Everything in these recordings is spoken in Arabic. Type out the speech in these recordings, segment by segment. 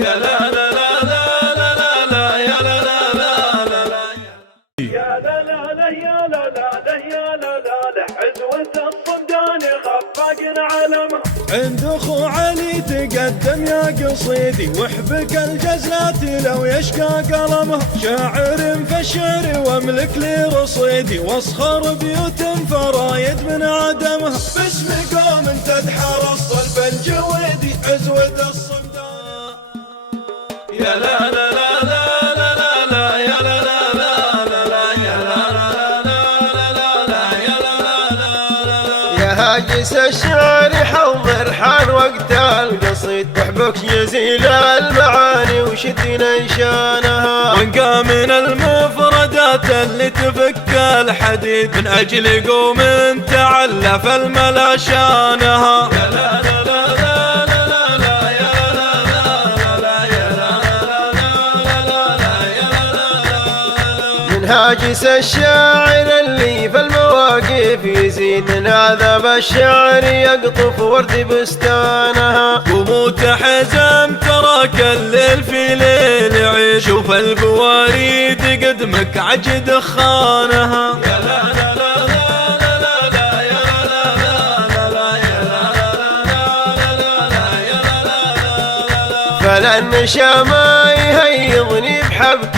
يا لا لا لا لا لا لا لا يا لا لا لا لا لا يا لا لا لا يا لا لا لا يا لا لا لا عزوة الصمدان خفاق علمه عند اخو علي تقدم يا قصيدي واحبك الجزلات لو يشقى قلمه شاعر فالشعر واملك لي رصيدي واسخر بيوت فرايد من عدمه باسم قوم تدحر الصلب الجويدي عزوة الصمدان يا لا لا لا لا لا لا لا يا لا لا لا لا لا يا لا لا لا لا لا يا لا لا لا لا يا هاجس الشعر حضر حان وقت القصيد وحبك يزيل المعاني وشدنا انشانها ونقى من المفردات اللي تفك الحديد من اجل قوم تعلف الملا شانها يا لا لا لا لا لا لا يا لا لا لا يا لا لا لا لا يا لا لا من هاجس الشاعر اللي في المواقف يزيد من عذاب الشعر يقطف ورد بستانها وموت حزم تراك الليل في ليل عيش شوف البواريد قدمك عجد خانها يا لا لا لا لا لا لا يا لا لا لا يا لا لا لا يا لا لا فلن شما يهيضني بحبك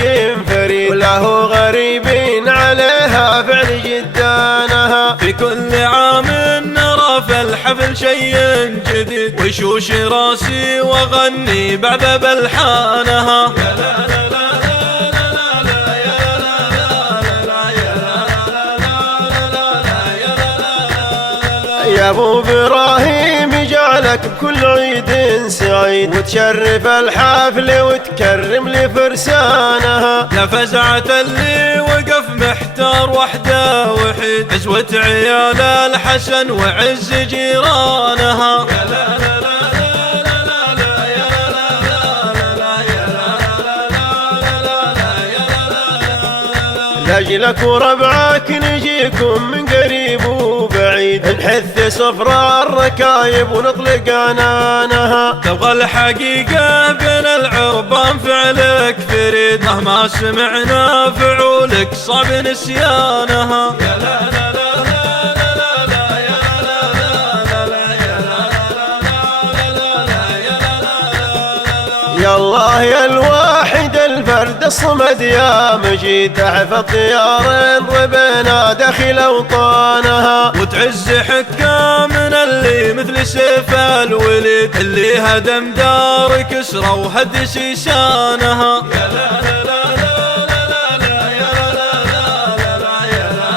فريد ولا هو غريب عليها فعل جدانها في كل عام نرى في الحفل شيء جديد وشوش راسي واغني بعد بلحانها يا لا لا لا لا لا لا يا لا لا لا يا لا لا لا يا لا لا يا ابو ابراهيم جعلك بكل عيد سعيد وتشرف الحفل وتكرم لفرسانها يا فزعة اللي وقف محتار وحده وحيد عزوة عيال الحسن وعز جيرانها يا لا لا لا لا لا لا يا لا لا لا يا لا لا يا لا لاجلك وربعك نجيكم من قريب وبعيد نحث صفراء الركايب ونطلق عنانها تبغى الحقيقة بين العربان فعلك فريد مهما سمعنا فعولك صعب نسيانها يا لا لا لا لا لا لا يا لا لا لا يا لا لا يا لا يا الله يا الواحد الفرد الصمد يا مجيد احفظ ديار ربنا داخل اوطانها وتعز حكامنا اللي مثل سيف الوليد اللي هدم دار كسرى وهد سيسانها يا لا لا لا لا لا لا يا لا لا لا يا لا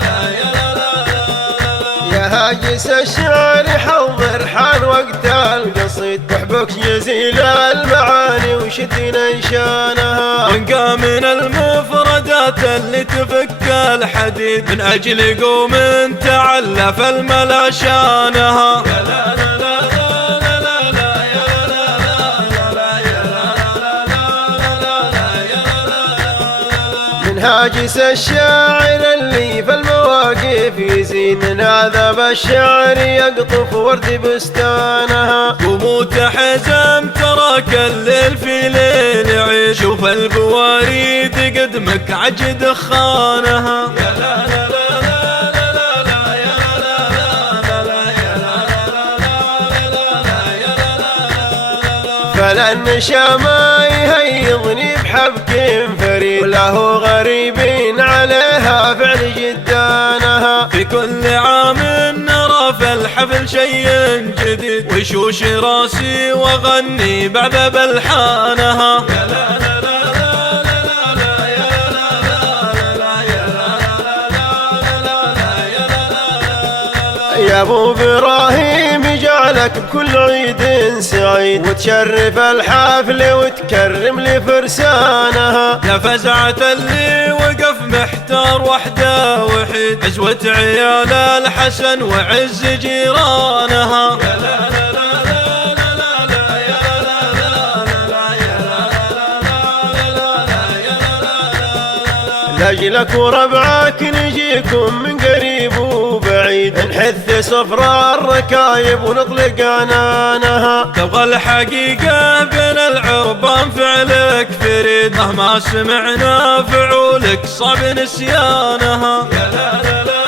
لا يا لا يا هاجس الشعر حضر حان وقت القصيد وحبك يزيل المعاني وشدنا انشانها ونقى من المفردات اللي تفك الحديد من اجل قوم تعلف الملا شانها يا لا لا لا لا لا لا يا لا لا يا لا يا من هاجس الشاعر اللي في المواقف يزيد من عذاب الشعر يقطف ورد بستانها وموت حزم تراك الليل في ليل عيش شوف البواريد قدمك عجد خانها يا لا لا لا لا لا لا يا لا لا يا لا لا يا لا فلن شما يهيضني بحبك فريد ولا هو غريب عليها فعل جدانها في كل عام نرى في الحفل شيء جديد وشوش راسي واغني بعد بلحانها يا لا لا لا لا لا يا لا لا يا لا يا ابو ابراهيم جعلك بكل عيد سعيد وتشرف الحفل وتكرم لفرسانها يا فزعة اللي وقف محتار وحده وحيد عزوة عيال الحسن وعز جيرانها يا لا لا لا لا لا لا يا لا لا لا يا لا لاجلك وربعك نجيكم من قريب وبعيد نحث سفرة الركايب ونطلق عنانها. تبغى الحقيقة بين العربان فعلك فريد، مهما سمعنا فعولك صعب نسيانها. يا لا لا لا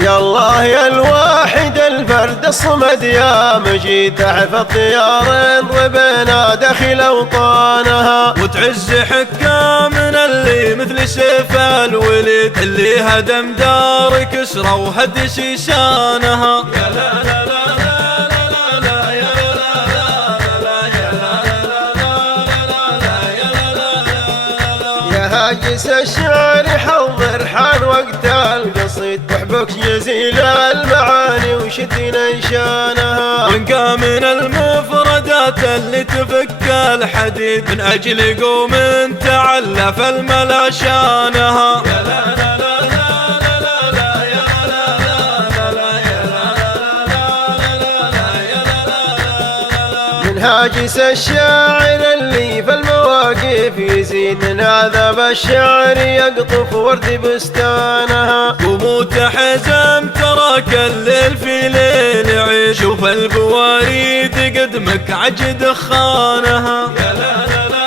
يا الله يا الواحد الفرد الصمد يا مجيد، تحفظ ديار ربنا داخل اوطانها، وتعز حكامنا اللي مثل سيف الوليد، اللي هدم دار كسرى وهد سيسانها. يا لا لا لا هاجس الشعر حضر حان وقت القصيد، وحبك جزيل المعاني وشد نشانها، ونقى من المفردات اللي تفك الحديد، من أجل قوم تعلف الملا شانها. يا لا لا لا هاجس الشاعر اللي في المواقف يزيد من عذاب الشعر يقطف ورد بستانها. قوموا تحزم تراك الليل في ليل عيش، شوف البواريد قدمك عج دخانها. يا لا لا لا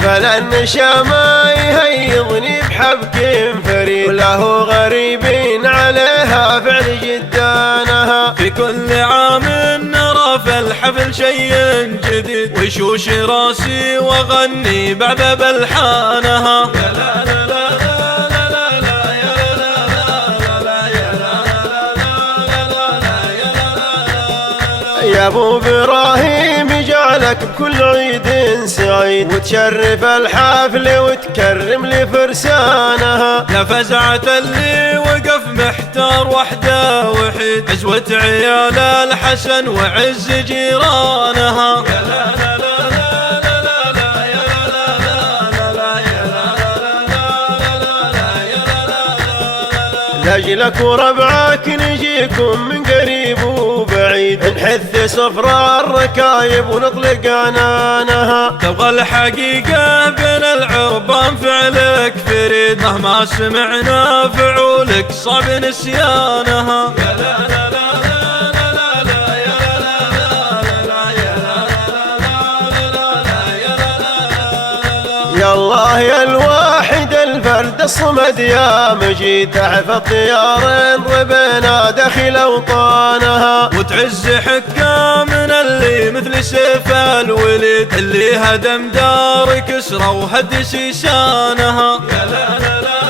فلن شما يهيضني بحبك فريد، وله غريبين عليها فعل جدانها. في كل عام نرى في الحفل شيء جديد، ويشوش راسي واغني بعد بلحانها. يا لا لا لا يا ابو ابراهيم جعلك بكل عيد سعيد، وتشرف الحفل وتكرم لفرسانها. يا فزعة اللي وقف محتار وحده وحيد، عزوة عيال الحسن وعز جيرانها. يا لا لا لا لاجلك وربعك نجيكم من قريب وبعيد، نحث سفرة الركايب ونطلق عنانها. تبغى الحقيقة بين العربان فعلك فريد، مهما سمعنا فعولك صعب نسيانها. يا لا لا لا يا الله يا الواحد الفرد الصمد يا مجيد، تحفظ ديار ربنا داخل اوطانها، وتعز حكامنا اللي مثل سيف الوليد، اللي هدم دار كسرى وهد سيسانها. يا لا لا لا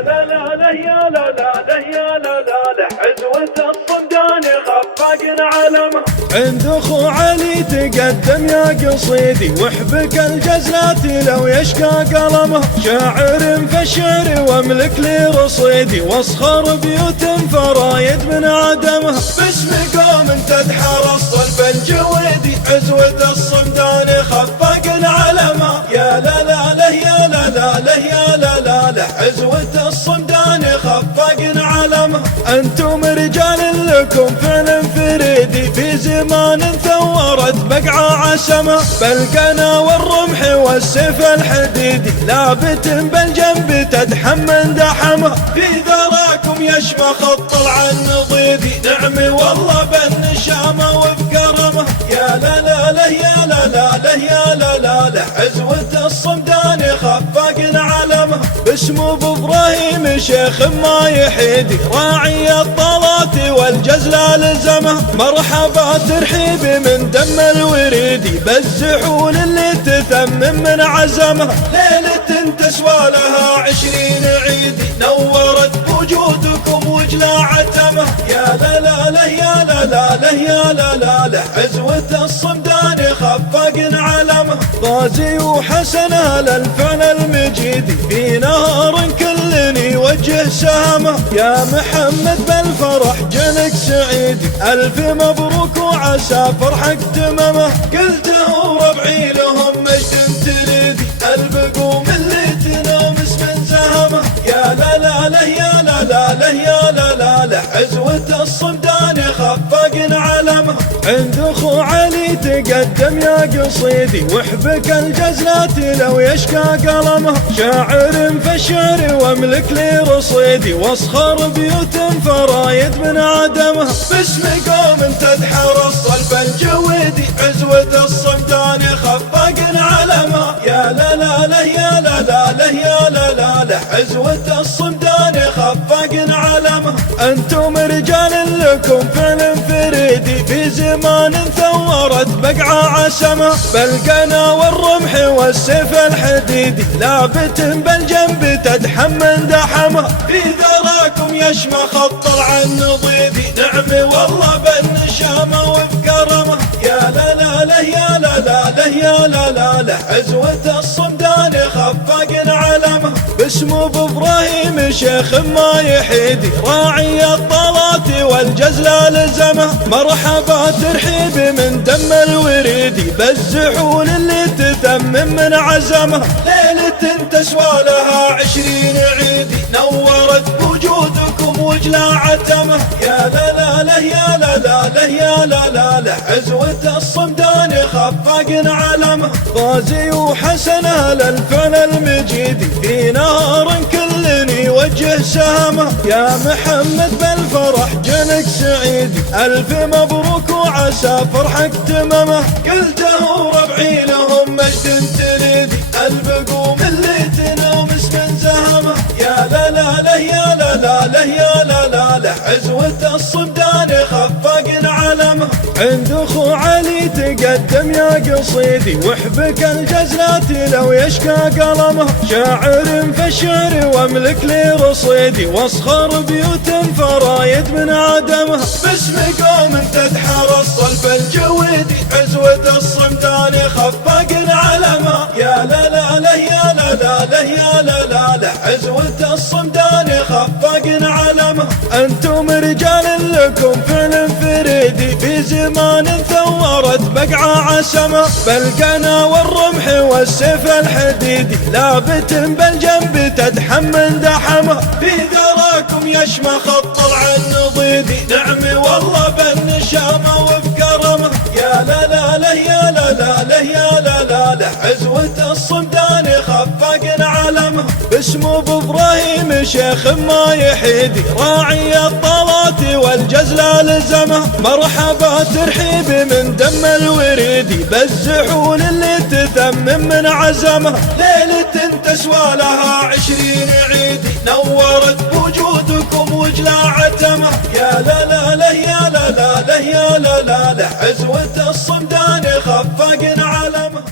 لا لا لا يا لا لا لا يا لا لا لا عزوة الصمدان خفاق علمه، عند اخو علي تقدم يا قصيدي، وحبك الجزلات لو يشكى قلمه، شاعر في الشعر واملك لي رصيدي، واسخر بيوت فرايد من عدمه، باسم قوم تدحر الصلب الجويدي، عزوة الصمدان خفاق علمه. يا لا لا لا يا لا لا لا يا لا لا لا عزوة الصمدان خفاق علمه، انتم رجال لكم فعل فريدي، في زمان ثورت بقعة عسمه، بالقنا والرمح والسيف الحديدي، لابت بالجنب تدحم دحمه، في ذراكم يشمخ الطلع النضيدي، نعمي والله بالنشامه وبكرمه. يا لا لا لا يا لا لا لا يا لا لا لا عزوة الصمدان خفاق علمه، باسمه ابو ابراهيم شيخ ما يحيدي، راعي الطلات والجزل لزمه، مرحبا ترحيب من دم الوريدي، بالزحول اللي تثمم من عزمه، ليلة تسوى لها 20 عيدي، نورت بوجودكم وجلى عتمه. يا لا لا لا يا لا لا لا يا لا لا لا عزوة الصمدان خفاق علمه، غازي وحسن للفعل المجيدي، في نهار كلني يوجه سهمه. يا محمد بالفرح جنك سعيدي، ألف مبروك وعسى فرحك تممه. قلته ربعي لهم مجد تريدي، البقوم اللي تنامس من زهمه. يا لا لا له يا لا لا له يا لا لا له، عزوة الصمدان خفاق علمه. عند اخو علي تقدم يا قصيدي، وحبك الجزلات لو يشكى قلمه. شاعر فالشعر واملك لي رصيدي، واسخر بيوت فرايد من عدمه. باسم قوم تدحر الصلب الجويدي، عزوة الصمدان خفاق علمه. يا لا لا له يا لا لا له يا لا لا له، عزوة الصمدان خفاق علمه. انتم رجال لكم فعل فريدي، في زمان ثورت بقعة عسمه. بالقنا والرمح والسيف الحديدي، لابت بالجنب تدحم دحمه. في ذراكم يشمى خط عن نضيدي، نعم والله بالنشامه وبكرمه. يا لا لا له يا لا لا له يا لا لا له، عزوة الصمدان خفاق علمه. باسمه بإبراهيم شيخ ما يحيدي، راعي الطلات والجزل لزمه. مرحبا ترحيب من دم الوريدي، بالزحول اللي تتمم من عزمه. ليلة تسوى لها 20 عيدي، نورت بوجودكم وجلا عتمه. يا لا لا له يا لا لا له يا لا لا له، عزوة الصمدان خفاق علمه. غازي وحسنه للفعل المجيدي، في نهار كل يوجه سهمه. يا محمد بالفرح جنك سعيدي، ألف مبروك وعسى فرحك تممه. قلته ربعي لهم مجد تريدي، البقوم اللي تنامس من زهمه. يا لا لا له يا لا لا له يا لا لا له، عزوة الصمدان خفاق علمه. عند اخو علي تقدم يا قصيدي، وحبك الجزلات لو يشكى قلمه. شاعر فالشعر واملك لي رصيدي، واسخر بيوت فرايد من عدمه. باسم قوم تدحر الصلب الجويدي، عزوة الصمدان خفاق علمه. يا لا لا له يا لا لا له يا لا لا له، عزوة الصمدان خفاق علمه. انتم رجال لكم فعل فريدي، في زمان ثورت بقعة عسمه. بالقنا والرمح والسيف الحديدي، لابت بالجنب تدحم دحمه. في ذراكم يشمى خط عن نضيدي، نعم والله بالنشامه وبكرمه. يا لا لا له يا لا لا له يا لا لا له، عزوة الصمدان خفاق علمه. باسمه بإبراهيم شيخ ما يحيدي، راعي الطلات والجزل لزمه. مرحبا ترحيب من دم الوريدي، بالزحول اللي تتمم من عزمه. ليلة تسوى لها 20 عيدي، نورت بوجودكم وجلا عتمه. يا لا لا له يا لا لا له يا لا لا له، عزوة الصمدان خفاق علمه.